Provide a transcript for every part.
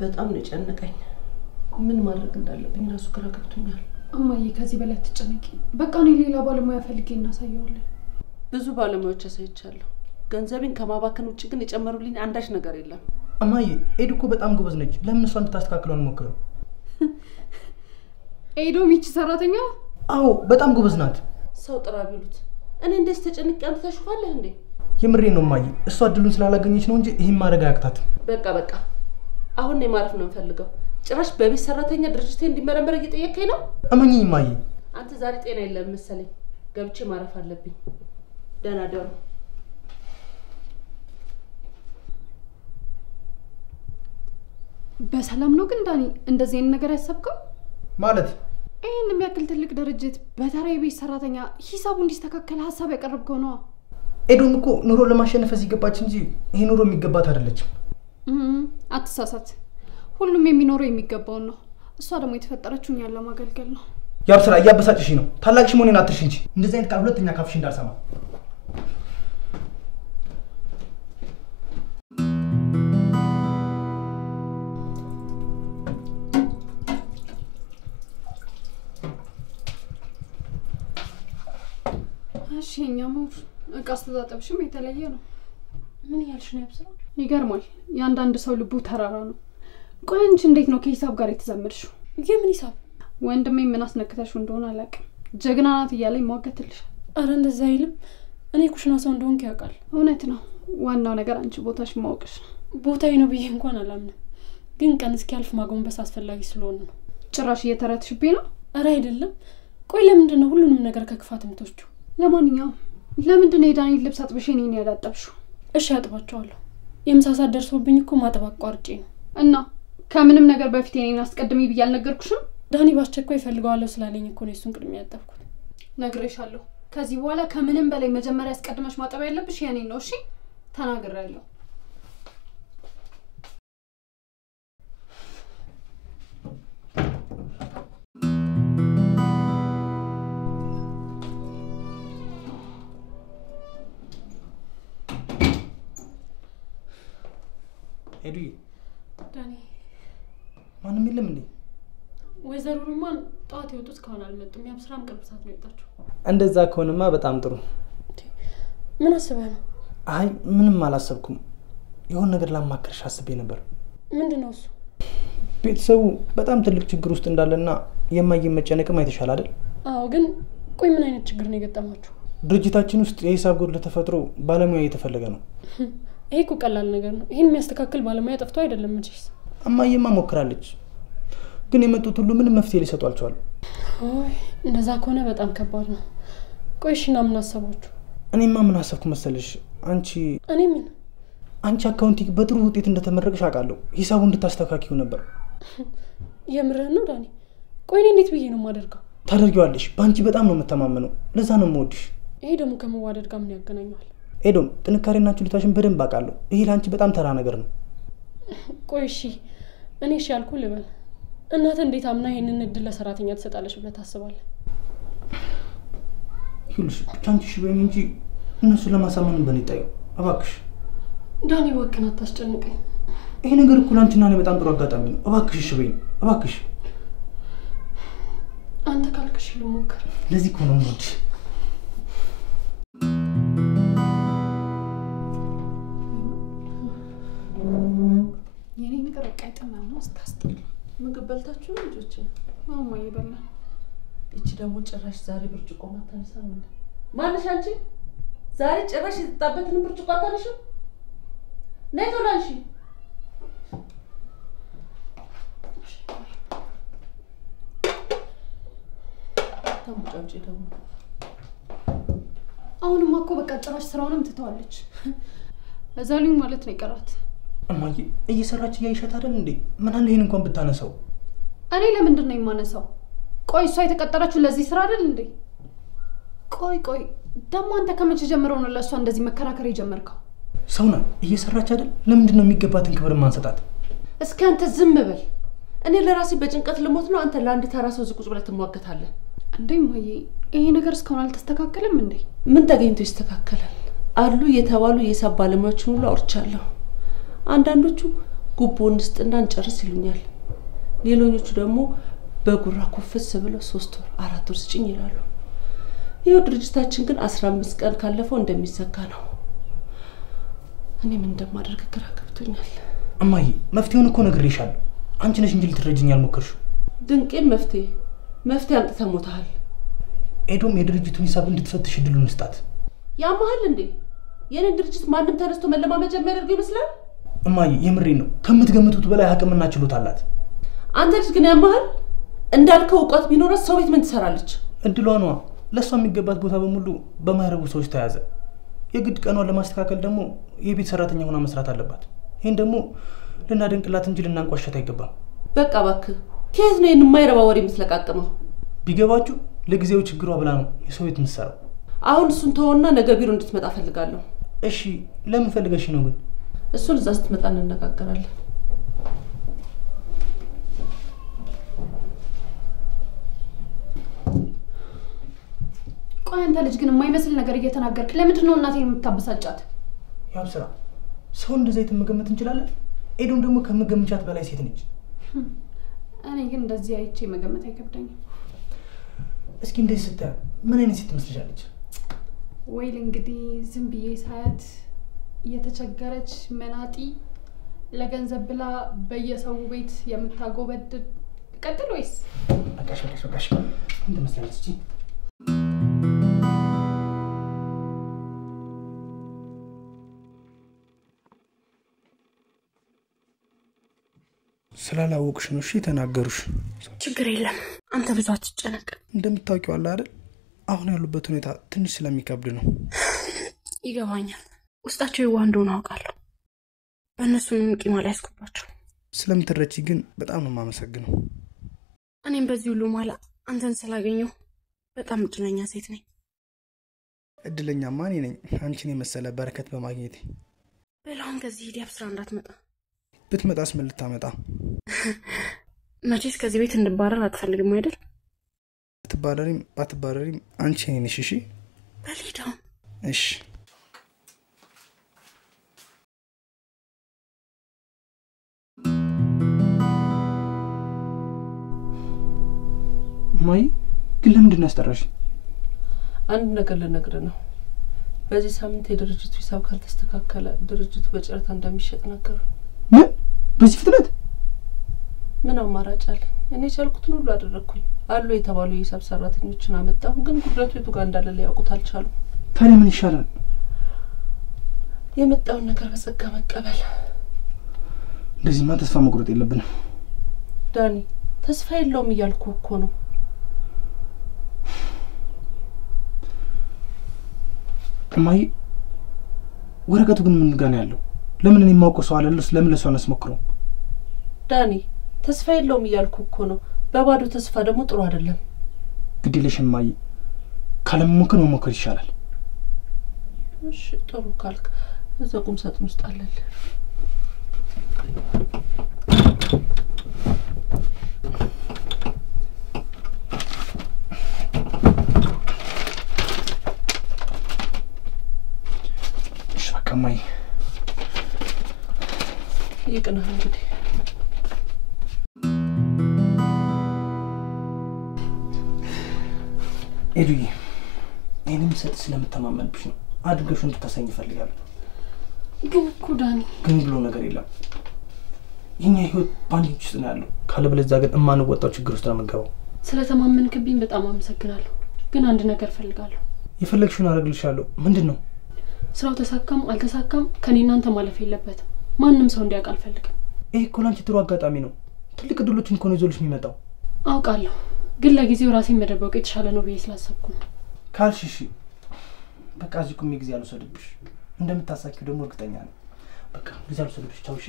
በጣም ነው ጨነቀኝ ምን ማድረግ እንዳለብኝ ራሱ ግራ ገብቶኛል እማዬ ከዚህ በላይ ተጨነቂ በቃ ነው ሌላ ባለሙያ ፈልጌ እናሳየዋለን ብዙ ባለሙያዎች አሳይቻለሁ ገንዘቤን ከማባከን ውጪ ግን የጨመሩልኝ አንዳች ነገር የለም እማዬ ኤዱ እኮ በጣም ጎበዝ ነች ለምን እሷን እንድታስተካክለው እንሞክረው ኤዱ ሚቺ ሰራተኛ አዎ በጣም ጎበዝ ናት ሰው ጥራ ቢሉት እኔ እንደስ ተጨንቄ አንተ ተሽፋለህ እንዴ የምሬን ነው እማዬ እሷ እድሉን ስላላገኘች ነው እንጂ ይሄን ማድረግ አያቅታትም በቃ አሁን ነው ማረፍ ነው ፈልገው ጭራሽ በቤት ሰራተኛ ድርጅቴ እንዲመረመር እየጠየቀኝ ነው እመኚኝ እማዬ አንተ ዛሬ ጤና የለም መሰለኝ ገብቼ ማረፍ አለብኝ ደህና ደሩ በሰላም ነው ግን ዳኒ እንደዚህ አይነት ነገር ያሰብከው ማለት ይሄን የሚያክል ትልቅ ድርጅት በተራይ ቤት ሰራተኛ ሂሳቡ እንዲስተካከል ሐሳብ ያቀርብከው ነው ኤዱን እኮ ኑሮ ለማሸነፍ እዚህ ገባች እንጂ ይሄ ኑሮ የሚገባት አይደለችም አትሳሳት ሁሉም የሚኖረው የሚገባው ነው እሷ ደግሞ የተፈጠረችው እኛን ለማገልገል ነው ያው ስራ ያበሳጭሽ ነው ታላቅሽ መሆኔን አትርሽ እንጂ እንደዚህ አይነት ቃል ሁለተኛ ካፍሽ እንዳልሰማ እሺኛ ሞር እቃስተጣጣብሽም የተለየ ነው ምን ያልሽ ነው ያብሰራ ይገርማል ያንዳንድ ሰው ልቡ ተራራ ነው ቆይ አንቺ እንዴት ነው ከሂሳብ ጋር የተዘመድሽው የምን ሂሳብ ወንድሜ ምን አስነክተሽው እንደሆነ አላውቅም ጀግና ናት እያለኝ ሞገትልሽ አረ እንደዛ አይልም እኔ ኩሽና ሰው እንደሆንኩ ያውቃል እውነት ነው ዋናው ነገር አንቺ ቦታሽ ማወቅሽ ቦታዬ ነው ብዬ እንኳን አላምንም ግን ቀን እስኪያልፍ ማጎንበስ አስፈላጊ ስለሆነ ነው ጭራሽ እየተረትሽብኝ ነው አረ አይደለም ቆይ ለምንድን ነው ሁሉንም ነገር ከክፋት የምትወስጂው ለማንኛውም ለምንድን ነው የዳኒ ልብስ አጥብሽ እኔን ያላጠብሽው እሺ አጥባቸዋለሁ የምሳ ሰዓት ደርሶብኝ እኮ ማጠብ አቋርጬ ነው እና ከምንም ነገር በፊት እኔን አስቀድሚ ብዬ አልነገርኩሽም ዳኒ ባስቸኳይ ፈልገዋለሁ ስላለኝ እኮ ነው እሱን ቅድሚያ ያጠብኩት ነግሬሻለሁ ከዚህ በኋላ ከምንም በላይ መጀመሪያ አስቀድመሽ ማጠብ ያለብሽ የኔን ነው እሺ ተናግሬያለሁ ኤዱ ዳኒ ማንም የለም እንዴ ወይዘሮ ሩማን ጧት ይወጡት ካሁን አልመጡም ያብስራም ቅርብ ሰዓት ነው የወጣችው እንደዛ ከሆነማ በጣም ጥሩ ምን አስበህ ነው አይ ምንም አላሰብኩም የሆነ ነገር ላማክርሽ አስቤ ነበር ምንድነው እሱ ቤተሰቡ በጣም ትልቅ ችግር ውስጥ እንዳለና የማይመጨነቅም አይተሻል አይደል አዎ ግን ቆይ ምን አይነት ችግር ነው የገጠማችሁ ድርጅታችን ውስጥ የሂሳብ ጉድለት ተፈጥሮ ባለሙያ እየተፈለገ ነው ይሄ እኮ ቀላል ነገር ነው ይሄን የሚያስተካክል ባለሙያ ጠፍቶ አይደለም እንጂስ እማዬማ ሞክራለች ግን የመጡት ሁሉ ምንም መፍትሄ ሊሰጡ አልቻሉ ኦይ እንደዛ ከሆነ በጣም ከባድ ነው ቆይ እሺ ምን አሰባችሁ እኔማ ምን አሰብኩ መሰለሽ እኔ ምን አንቺ አካውንቲንግ በጥሩ ውጤት እንደተመረቅሽ አውቃለሁ ሂሳቡ እንድታስተካክዩ ነበር የምርህን ነው ዳኒ ቆይ እንዴት ብዬ ነው ማደርገው ታደርጊዋለሽ ባንቺ በጣም ነው መተማመነው ለዛ ነው የምወድሽ ይሄ ደግሞ ከመዋደድ ጋር ምን ያገናኛል ኤዶም ጥንካሬና ችሎታሽን በደንብ አውቃለሁ ይሄ ላንቺ በጣም ተራ ነገር ነው ቆይ እሺ እኔ እሺ ያልኩ ልበል እናት እንዴት አምና ይሄንን እድል ለሰራተኛ ትሰጣለች ብለህ ታስባለህ ይሁንሽ ብቻንቺ ሽበኝ እንጂ እነሱ ለማሳመን በኔጣዩ እባክሽ ዳኒ ወከና ታስጨንቀኝ ይሄ ነገር እኮ ላንቺና እኔ በጣም ጥሩ አጋጣሚ ነው እባክሽ ሽበኝ እባክሽ አንተ ካልክሽ ልሞክር ለዚህ እኮ ነው የምወድሽ የኔ ነገር ቀይጥና ነው ስታስጠላ ምግብ በልታችሁ ልጆች ማማ ይበላ እቺ ደግሞ ጭራሽ ዛሬ ብርጭቆ ማታነሳ ነው ማንሽ አንቺ ዛሬ ጭራሽ የተጣበትን ብርጭቆ አታነሽ ነይ ቶላንሺ ታምጫጭ ደግሞ አሁንማ እኮ በቃ ጭራሽ ስራውንም ትተዋለች እዛሉኝ ማለት ነው ይቀራት እማዬ እየሰራች ያይሻት አይደል እንዴ ምን አለ ይሄን እንኳን ብታነሳው እኔ ለምንድን ነው የማነሳው ቆይ እሷ የተቀጠረችው ለዚህ ስራ አይደል እንዴ ቆይ ደሞ አንተ ከመቼ ጀምሮ ነው ለሷ እንደዚህ መከራከር የጀመርከው ሰውና እየሰራች አይደል ለምንድን ነው የሚገባትን ክብር ማንሰጣት እስኪ አንተ ዝም በል እኔ ለራሴ በጭንቀት ልሞት ነው አንተ ለአንድ ተራ ሰው ዝቁጭ ብለህ ትሟገታለህ እንዴ ማዬ ይሄ ነገር እስካሁን አልተስተካከለም እንዴ ምን ተገኝቶ ይስተካከላል አሉ የተባሉ የሂሳብ ባለሙያዎችን ሁሉ አውርቻለሁ አንዳንዶቹ ጉቦን ስጥና እንጨርስ ይሉኛል። ሌሎኞቹ ደግሞ በጉራ ኮፍስ ብለው 3 ወር 4 ወር ስጭኝ ይላሉ። ይሄው ድርጅታችን ግን 15 ቀን ካለፈው እንደሚሰካ ነው። እኔ ምን እንደማደርግ ግራ ገብቶኛል። እማዬ መፍትሄውን እኮ ነግሬሻለሁ። አንቺ ነሽ እንጂ ልትረጅኝ ያልሞከርሽው። ድንቄም መፍትሄ አምጥተህ ሞታል። ኤዶም የድርጅቱን ሂሳብ እንድትፈትሽ እድሉን ስጣት። ያማሃል እንዴ? የኔ ድርጅት ማንም ተነስቶ መለማመጃ የሚያደርገው ይመስላል? እማዬ የምሬን ነው። ከምትገምቱት በላይ አቅምና ችሎታ አላት። አንተ ልጅ ግን ያማሃል። እንዳልከው እውቀት ቢኖራት ሰው ቤት ምን ትሰራለች? እድሏ ነዋ። ለሷ የሚገባት ቦታ በሙሉ በማይረቡ ሰዎች ተያዘ። የግድ ቀኗን ለማስተካከል ደግሞ የቤት ሰራተኛ ሆና መስራት አለባት። ይሄን ደግሞ ልናደንቅላት እንጂ ልናንቋሻት አይገባም። በቃ እባክህ ከየት ነው የማይረባ ወሬ የምትለቃቅመው? ቢገባችሁ ለጊዜው ችግሯ ብላ ነው የሰው ቤት የምትሰራው። አሁን እሱን ተወውና ነገ ቢሮ እንድትመጣ ፈልጋለሁ። እሺ ለምን ፈልገሽ ነው ግን? እሱን እዛ ስትመጣ እንነጋገራለን። ቆይ አንተ ልጅ ግን የማይመስል ነገር እየተናገርክ ለምንድን ነው እናቴን የምታበሳጫት? ያው ስራ ሰው እንደዚህ መገመት እንችላለን። ኤዶም ደግሞ ከመገመቻት በላይ ሴት ነች። እኔ ግን እንደዚህ አይቼ መገመት አይከብደኝም። እስኪ እንደዚህ ስታይ ምን አይነት ሴት ትመስልሻለች? ወይል እንግዲህ ዝም ብዬ ሳያት የተቸገረች መናጢ ለገንዘብ ብላ በየሰው ቤት የምታጎበድድ ቀጥል ወይስ? በቃሽ ምን ትመስላለች እቺ? ስላላወቅሽ ነው እሺ ተናገሩሽ። ችግር የለም አንተ ብዙ አትጨነቅ። እንደምታውቂው አለ አይደል አሁን ያሉበት ሁኔታ ትንሽ ስለሚከብድ ነው። ይገባኛል። ውስጣቸው የዋህ እንደሆነ አውቃለሁ። በእነሱ ምንም ቂም አልያዝኩባቸው። ስለምትረቺ ግን በጣም ነው የማመሰግነው። እኔም በዚህ ሁሉ ማላ አንተን ስላገኘሁ በጣም እድለኛ ሴት ነኝ። እድለኛማ እኔ ነኝ አንቺን የመሰለ በረከት በማግኘቴ። በላውን ከዚህ ሂድ ያብስራ እንዳትመጣ። ብትመጣስ ምን ልታመጣ? መቼስ ከዚህ ቤት እንድባረር አትፈልግም አይደል? ባትባረሪም አንቺ እኔ ነሽ። እሺ በሊዳው እሺ ማይ ግን ለምንድን ነው ያስጠራሽ? አንድ ነገር ልነግርህ ነው። በዚህ ሳምንት የድርጅቱ ሂሳብ ካልተስተካከለ ድርጅቱ በጨረታ እንደሚሸጥ ነገሩ። ምን? በዚህ ፍጥነት? ምን አማራጭ አለ? እኔ ቻልኩትን ሁሉ አደረኩኝ። አሉ የተባሉ የሂሳብ ሰራተኞችን አመጣሁ፣ ግን ጉድለቱ የቱ ጋር እንዳለ ሊያውቁት አልቻሉም። ታዲያ ምን ይሻላል? የመጣውን ነገር በጸጋ መቀበል። እንደዚህማ ተስፋ መቁረጥ የለብንም ዳኒ። ተስፋ የለውም እያልኩ እኮ ነው። ማይ ወረቀቱ ግን ምን ጋር ነው ያለው? ለምን እኔ የማውቀው ሰው አለልስ? ለምን ለሷ አናስሞክረው? ዳኒ ተስፋ የለውም እያልኩ እኮ ነው። በባዶ ተስፋ ደግሞ ጥሩ አይደለም። ግዴለሽም ማይ፣ ካለመሞከር መሞከር ይሻላል። እሺ ጥሩ ካልክ እዛ ቁም ሳጥን ውስጥ አለል። እሺ በቃ ማይ ይቅናህ እንግዲህ። ኤዱዬ እኔም ሰጥ ስለምተማመንብሽ ነው አድርገሽ እንድታሳኝ እፈልጋለሁ። ግን እኮ ዳኒ ግን ብሎ ነገር የለም። የኛ ህይወት ባንድ እጅ ውስጥ ነው ያለው። ካለበለዚያ ግን እማንወጣው ችግር ውስጥ ነው የምንገባው። ስለተማመንክብኝ በጣም አመሰግናለሁ። ግን አንድ ነገር ፈልጋለሁ። የፈለግሽውን አደርግልሻለሁ። ምንድነው? ስራው ተሳካም አልተሳካም ከኔና አንተ ማለፍ የለበትም። ማንንም ሰው እንዲያውቅ አልፈልግም። ይሄ እኮ ላንቺ ጥሩ አጋጣሚ ነው። ትልቅ ድሎችን እኮ ነው ይዞልሽ የሚመጣው። አውቃለሁ፣ ግን ለጊዜው ራሴን መደበቅ የተሻለ ነው ብዬ ስላሰብኩ ነው። ካልሽ እሺ በቃ እዚህ ቁም ጊዜ አልወሰድብሽ። እንደምታሳኪው ደግሞ እርግጠኛ ነኝ። በቃ ጊዜ አልወሰድብሽ። ቻው እሺ።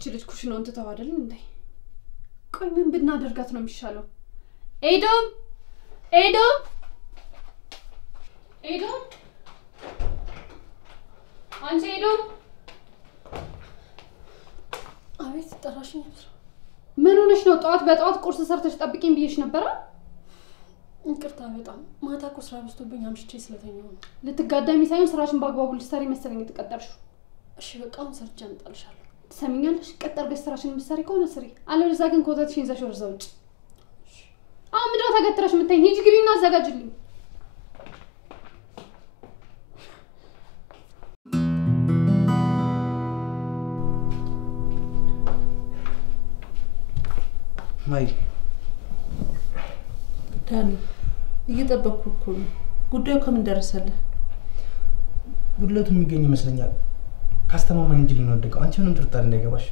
ይቺ ልጅ ኩሽናውን ትተው አይደል እንዴ? ቆይ ምን ብናደርጋት ነው የሚሻለው? ኤዶም ኤዶም ኤዶም አንቺ ኤዶም! አቤት ጠራሽኝ? ምን ሆነሽ ነው? ጠዋት በጠዋት ቁርስ ሰርተሽ ጠብቂኝ ብዬሽ ነበር። ይቅርታ በጣም ማታ እኮ ስራ በዝቶብኝ አምሽቼ ስለተኛሁ ነው። ልትጋደሚ ሳይሆን ስራሽን በአግባቡ ልትሰሪ መሰለኝ የተቀጠርሽው። እሺ በቃ አሁን ሰርቼ አመጣልሻለሁ። ትሰሚኛለሽ? ቀጥ አድርገሽ ስራሽን የምትሰሪ ከሆነ ስሪ፣ አለበለዚያ ግን ኮተትሽን ይዘሽ ወርዛ ውጭ። አሁን ምንድን ነው ተገትረሽ የምትይኝ? ሂጂ ግቢና አዘጋጅልኝ። ማይ ዳኒ እየጠበቅኩ እኮ ነው። ጉዳዩ ከምን ደረሰልህ? ጉድለቱ የሚገኝ ይመስለኛል። ካስተማማኝ እንጂ ልንወደቀው። አንቺ ምንም ጥርጣሬ እንዳይገባሽ።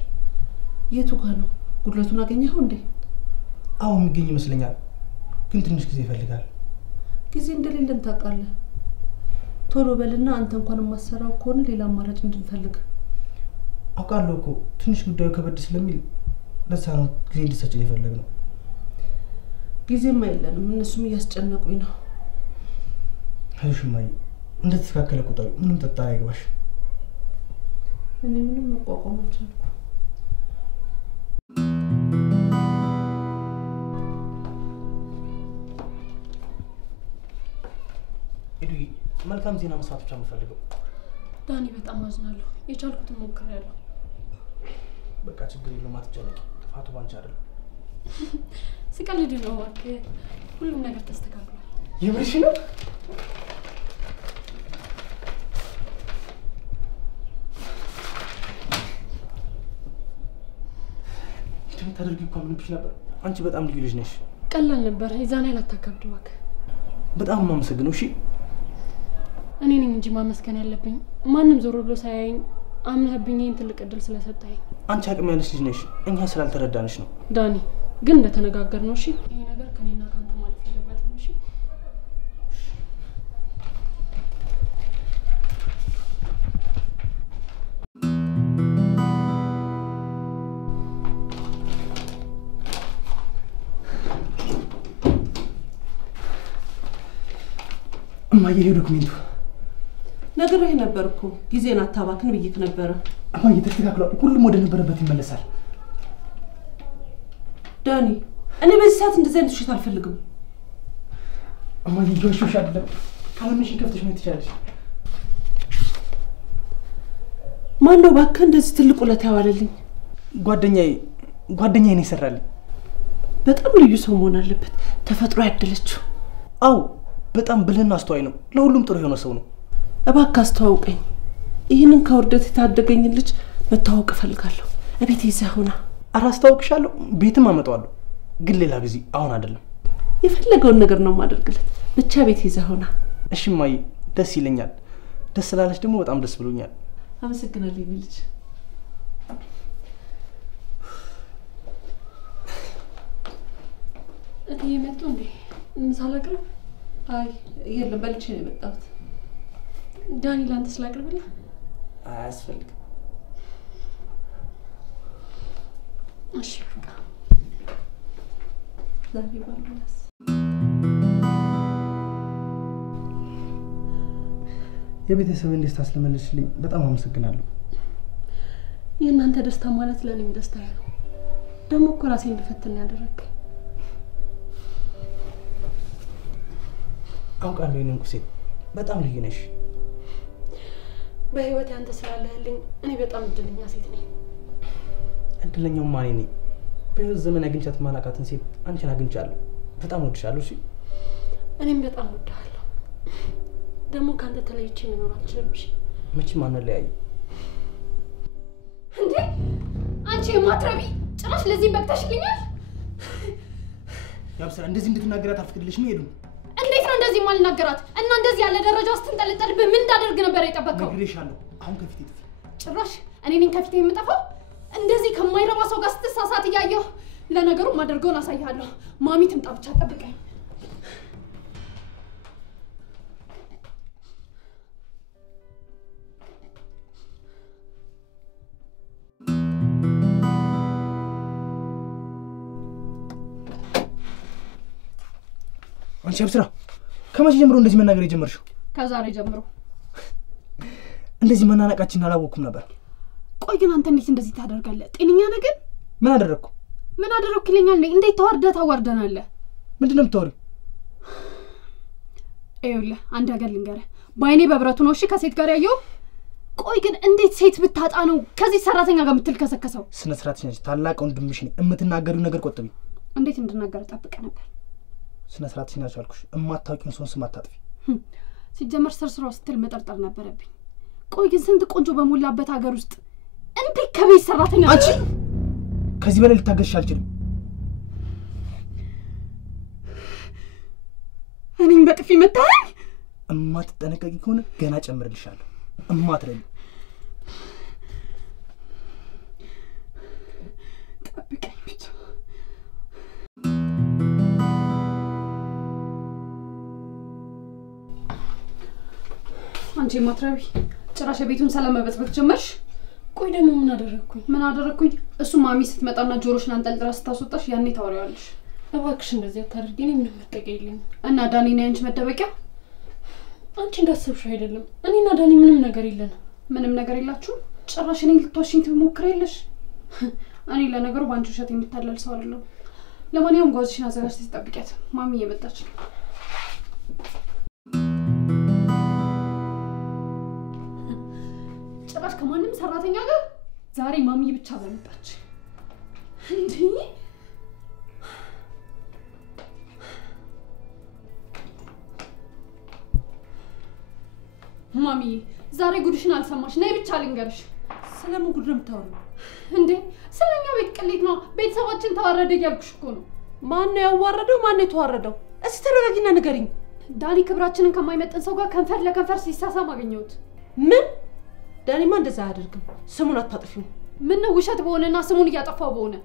የቱ ጋር ነው? ጉድለቱን አገኘኸው እንዴ? አዎ የሚገኝ ይመስለኛል፣ ግን ትንሽ ጊዜ ይፈልጋል። ጊዜ እንደሌለን ታውቃለህ። ቶሎ በልና አንተ እንኳን የማሰራው ከሆነ ሌላ አማራጭ እንድንፈልግ። አውቃለሁ እኮ ትንሽ ጉዳዩ ከበድ ስለሚል ለዛ ነው ጊዜ እንድትሰጪኝ የፈለግነው። ጊዜም አይለንም፣ እነሱም እያስጨነቁኝ ነው። አይሽ ማይ እንደተስተካከለ ቁጥር ምንም ጥርጣሬ አይገባሽ። እኔ ምንም መቋቋም አልቻልኩም። ኤዱዬ መልካም ዜና መስማት ብቻ የምፈልገው። ዳኒ በጣም አዝናለሁ። የቻልኩትን ሞክሬያለሁ። በቃ ችግር የለውም አትጨነቂ። ጥፋቱ ባንቺ አይደለም። ስቀልድ ነው እባክህ። ሁሉም ነገር ተስተካክሏል። የምርሽ ነው? እንደምታደርጊ እኮ ምንብሽ ነበር። አንቺ በጣም ልዩ ልጅ ነሽ። ቀላል ነበር። የዛን ያህል አታካብድ እባክህ። በጣም የማመሰግነው። እሺ እኔ ነኝ እንጂ ማመስገን ያለብኝ። ማንም ዞር ብሎ ሳያየኝ አምነህብኝ ይህን ትልቅ እድል ስለሰጠኸኝ። አንቺ አቅም ያለሽ ልጅ ነሽ። እኛ ስላልተረዳንሽ ነው። ዳኒ ግን እንደተነጋገር ነው። እሺ ይሄ ነገር ከኔና ካንተ ማለት የለበትም። እሺ እማዬ ይሄ ዶክሜንቱ ነግሬህ ነበር እኮ ጊዜን አታባክን ብዬሽ ነበረ። እማዬ ተስተካክሏል። ሁሉም ወደ ነበረበት ይመለሳል። ዳኒ እኔ በዚህ ሰዓት እንደዚህ አይነት ውሸት አልፈልግም። እማዬ ጆሹሽ አይደለም። ካለምሽ ከፍተሽ ነው ትችላለሽ። ማን ነው እባክህ እንደዚህ ትልቅ ውለታ ያዋለልኝ? ጓደኛዬ ነው የሰራልኝ። በጣም ልዩ ሰው መሆን አለበት። ተፈጥሮ ያደለችው። አው በጣም ብልህና አስተዋይ ነው። ለሁሉም ጥሩ የሆነ ሰው ነው። እባክህ አስተዋውቀኝ። ይህንን ከውርደት የታደገኝ ልጅ መተዋወቅ እፈልጋለሁ። እቤት ይዘህ ሆና። ኧረ አስተዋውቅሻለሁ። ቤትም አመጣዋለሁ። ግን ሌላ ጊዜ፣ አሁን አይደለም። የፈለገውን ነገር ነው የማደርግለት። ብቻ ቤት ይዘህ ሆና። እሺ እማዬ፣ ደስ ይለኛል። ደስ ስላለሽ ደግሞ በጣም ደስ ብሎኛል። አመሰግናለሁ የኔ ልጅ። እትዬ መጡ እንዴ? ምሳ ላቅርብ? አይ የለም፣ በልቼ ነው የመጣሁት። ዳኒ ላንተ ስላቅርብልህ? አያስፈልግም። እሺ በቃ ዛሬ ባልሆነስ? የቤተሰብን ደስታ ስለመለስሽልኝ በጣም አመሰግናለሁ። የእናንተ ደስታ ማለት ለእኔም ደስታዬ ነው። ደግሞ እኮ ራሴን እንድፈትን ያደረገኝ። አውቃለሁ የኔን ቁሴት በጣም ልዩ ነሽ። በህይወት አንተ ስላለህልኝ እኔ በጣም እድለኛ ሴት ነኝ። እድለኛው ማን ነኝ? በህይወት ዘመን አግኝቻት ማላቃትን ሴት አንቺን አግኝቻለሁ። በጣም ወድሻለሁ። እሺ እኔም በጣም ወድሃለሁ። ደግሞ ካንተ ተለይቼ መኖር አልችልም። እሺ መቼም አንለያይ። እንዴ አንቺ የማትረቢ ጭራሽ ለዚህ በቅተሽልኛል። ያብስራ እንደዚህ እንድትናገራት አልፈቅድልሽም። ሄዱ እንዴት ነው እንደዚህ ማልናገራት? እና እንደዚህ ያለ ደረጃ ስትንጠለጠልብህ ምን እንዳደርግ ነበር የጠበቀው? ነግሬሻለሁ። አሁን ከፊቴ ጥፊ። ጭራሽ እኔ ነኝ ከፊቴ የምጠፋው? እንደዚህ ከማይረባ ሰው ጋር ስትሳሳት እያየሁ። ለነገሩ ማደርገውን አሳይሃለሁ። ማሚ ትምጣ ብቻ ጠብቀኝ። አንቺ አብስራ ከመቼ ጀምሮ እንደዚህ መናገር የጀመርሽው? ከዛሬ ጀምሮ። እንደዚህ መናናቃችን አላወኩም ነበር። ቆይ ግን አንተ እንዴት እንደዚህ ታደርጋለህ? ጤነኛ ነህ ግን? ምን አደረኩ? ምን አደረኩ ይለኛል? እንዴት ታዋርደናለህ? ምንድነው የምታወሪው? ይኸውልህ አንድ ነገር ልንገርህ። በአይኔ በብረቱ ነው እሺ ከሴት ጋር ያየው። ቆይ ግን እንዴት ሴት ብታጣ ነው ከዚህ ሰራተኛ ጋር የምትልከሰከሰው? ስነ ስርዓት ነሽ። ታላቅ ወንድምሽ ነኝ። የምትናገሪው ነገር ቆጥቢ። እንዴት እንድናገር ጠብቀ ነበር? ስነ ስርዓት ነሽ አልኩሽ። እማታውቂውን ሰውን ስም አታጥፊ። ሲጀመር ስርስራው ስትል መጠርጠር ነበረብኝ። ቆይ ግን ስንት ቆንጆ በሞላበት ሀገር ውስጥ እንዴት ከቤት ሰራተኛ አንቺ ከዚህ በላይ ልታገሽ አልችልም። እኔም በጥፊ መታኝ። እማትጠነቀቂ ከሆነ ገና ጨምርልሻለሁ። እማትረኝ ጠብቀኝ ብቻ። አንቺ ማትረቢ ጭራሽ ቤቱን ሰላም መበጥበጥ ጀመርሽ። ቆይ ደግሞ ምን አደረኩኝ? ምን አደረኩኝ? እሱ ማሚ ስትመጣና ጆሮሽን አንጠልጥላ ስታስወጣሽ ያኔ ታወሪዋለሽ። እባክሽ እንደዚህ አታድርጊ። እኔ ምንም መጠቀም የለኝም። እና ዳኒ ነው ያንቺ መደበቂያ? አንቺ እንዳሰብሽው አይደለም። እኔና ዳኒ ምንም ነገር የለንም። ምንም ነገር የላችሁም? ጭራሽ እኔን ልትዋሽኝ ትሞክሪያለሽ? እኔ ለነገሩ ባንቺ ውሸት የምታለል ሰው አይደለም። ለማንኛውም ጓዝሽን አዘጋጅተሽ ትጠብቂያት። ማሚ እየመጣች ነው። ጭራሽ ከማንም ሰራተኛ ጋር ዛሬ ማሚ ብቻ በመጣች እንዴ! ማሚ ዛሬ ጉድሽን አልሰማሽ። ነይ ብቻ ልንገርሽ። ስለምን ጉድ ነው የምታወሪው? እንዴ ስለኛ ቤት ቅሌት ነው። ቤተሰባችን ተዋረደ እያልኩሽ እኮ ነው። ማን ነው ያዋረደው? ማን ነው የተዋረደው? እስቲ ተረጋጊና ንገሪኝ። ዳኒ ክብራችንን ከማይመጥን ሰው ጋር ከንፈር ለከንፈር ሲሳሳም አገኘሁት። ምን? ዳኒማ እንደዛ አያደርግም። ስሙን አታጥፊው። ምን ነው ውሸት በሆነና ስሙን እያጠፋው በሆነ።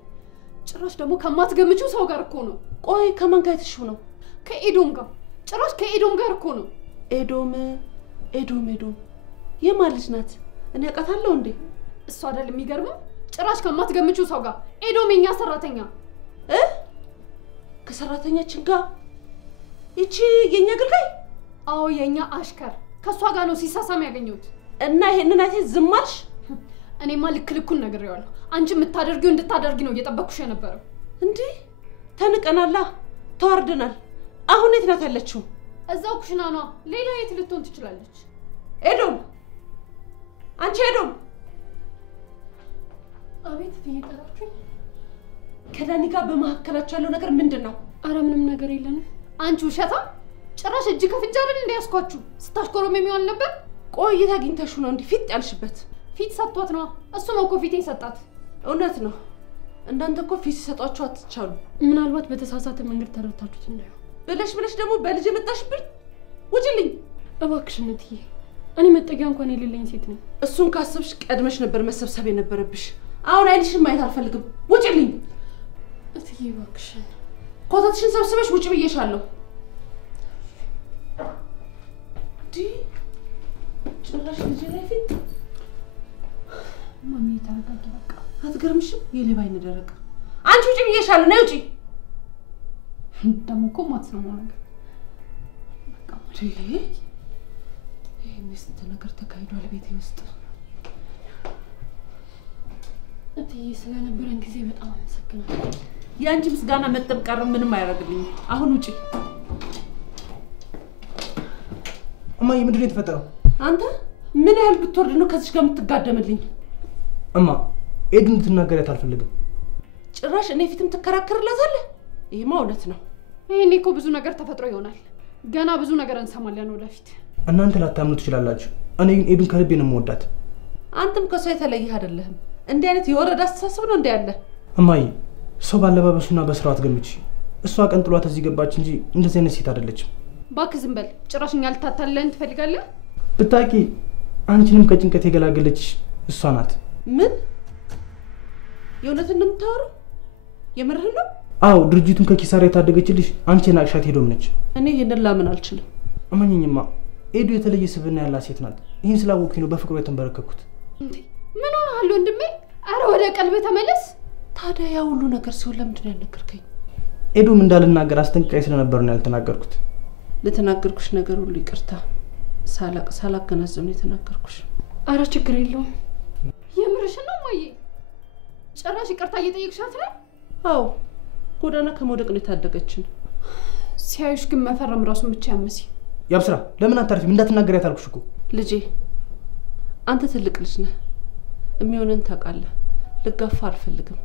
ጭራሽ ደግሞ ከማትገምጪው ሰው ጋር እኮ ነው። ቆይ ከማን ጋር የተሽው ነው? ከኤዶም ጋር። ጭራሽ ከኤዶም ጋር እኮ ነው። ኤዶም የማን ልጅ ናት? እኔ አውቃታለሁ እንዴ? እሱ አይደል የሚገርመው? ጭራሽ ከማትገምጪው ሰው ጋር። ኤዶም የኛ ሰራተኛ። ከሰራተኛችን ጋር? ይቺ የኛ አገልጋይ? አዎ የኛ አሽከር። ከሷ ጋር ነው ሲሳሳም ያገኘሁት። እና ይሄንን አይቴ ዝም አልሽ? እኔማ ልኩን ነግሬዋለሁ። አንቺ የምታደርጊው እንድታደርጊ ነው እየጠበቅኩሽ የነበረው። እንዴ ተንቀናላ፣ ተዋርደናል። አሁን የት ናት ያለችው? እዛው ኩሽና ነው። ሌላ የት ልትሆን ትችላለች? ኤዶም፣ አንቺ ኤዶም! አቤት ትይጣላችሁ። ከዳኒ ጋር በመካከላችሁ ያለው ነገር ምንድነው? አረ ምንም ነገር የለንም። አንቺ ውሸታ! ጭራሽ እጅ ከፍንጅ አይደል እንዲያስኳችሁ ስታሽኮረም የሚሆን ነበር። ቆይታ አግኝተሽው ነው እንዴ ፊት ያልሽበት? ፊት ሰጥቷት ነው። እሱ ነው እኮ ፊት የሰጣት። እውነት ነው። እንዳንተ እኮ ፊት ሲሰጧችሁ አትቻሉ። ምናልባት በተሳሳተ መንገድ ተረታችሁት እንዳይሆን ብለሽ ደግሞ በልጅ የመጣሽብኝ። ውጪልኝ እባክሽ እትዬ። እኔ መጠጊያ እንኳን የሌለኝ ሴት ነኝ። እሱን ካሰብሽ ቀድመሽ ነበር መሰብሰብ የነበረብሽ። አሁን አይንሽን ማየት አልፈልግም። ውጪልኝ እትዬ እባክሽ። ኮተትሽን ሰብስበሽ ውጪ ብዬሻለሁ። ጭራሽ ልጅ ላይ ፊት ማሚ ተረጋጊ በቃ። አትገርምሽም? የሌባ አይነ ደረቀ። አንቺ ውጪ ብዬሻለሁ። ነይ ውጪ። ደግሞ እኮ ማትሰማው ነገር በቃ ይሄ ስንት ነገር ተካሂዷል ቤቴ ውስጥ። እትዬ ስለነበረን ጊዜ በጣም አመሰግናለሁ። የአንቺ ምስጋና መጠብቀር ምንም አያደርግልኝም። አሁን ውጪ። እማዬ ምንድነው የተፈጠረው? አንተ ምን ያህል ብትወርድ ነው ከዚህ ጋር የምትጋደምልኝ? እማ ኤዱን እንድትናገሪያት አልፈልግም። ጭራሽ እኔ ፊትም ትከራከርላታለህ? ይሄማ እውነት ነው። ይሄኔ እኮ ብዙ ነገር ተፈጥሮ ይሆናል። ገና ብዙ ነገር እንሰማለን ወደፊት። እናንተ ላታምኑ ትችላላችሁ። እኔ ግን ኤዱን ከልቤ ነው የምወዳት። አንተም ከሷ የተለየህ አይደለህም። እንዲህ አይነት የወረደ አስተሳሰብ ነው እንዴ ያለ? እማዬ ሰው ባለባበሱና በስራው አትገምቺ። እሷ ቀን ጥሏት እዚህ ገባች እንጂ እንደዚህ አይነት ሴት አይደለችም። እባክህ ዝም በል። ጭራሽ እኛ ልታታልለን ትፈልጋለህ? ብታውቂ አንቺንም ከጭንቀት የገላገለች እሷ ናት። ምን? የእውነትን ነው የምታወራው? የምርህን ነው? አዎ ድርጅቱን ከኪሳራ የታደገችልሽ አንቺ ናቅሻት ሄዶም ነች። እኔ ይሄንን ላምን አልችልም። እመኝኝማ ኤዱ የተለየ ስብዕና ያላት ሴት ናት። ይህን ስላወቅኩኝ ነው በፍቅሩ የተንበረከኩት። ምን ሆነሃል ወንድሜ? አረ ወደ ቀልብ ተመለስ። ታዲያ ያ ሁሉ ነገር ሲሆን ለምንድን ነው ያልነገርከኝ? ኤዱም እንዳልናገር አስጠንቅቃኝ ስለነበር ነው ያልተናገርኩት። ለተናገርኩሽ ነገር ሁሉ ይቅርታ። ሳላገናዘብ ነው የተናገርኩሽ። አረ ችግር የለውም። የምርሽን ነው እማዬ? ጭራሽ ይቅርታ እየጠየቅሻት ነው? አዎ ጎዳና ከመውደቅ ነው የታደገችን። ሲያዩሽ ግን መፈረም ራሱን ብቻ ያመሲ። ያብስራ ለምን አታርፊም? እንዳትናገሪያት አልኩሽ እኮ። ልጄ አንተ ትልቅ ልጅ ነህ፣ የሚሆንን ታውቃለህ። ልጋፋ አልፈልግም።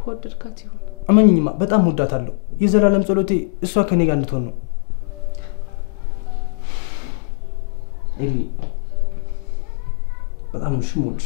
ከወደድካት ይሁን። እመኝኝማ በጣም ወዳታለሁ። የዘላለም ጸሎቴ እሷ ከኔ ጋር እንድትሆን ነው። ኤሊ በጣም ነው ሽሞች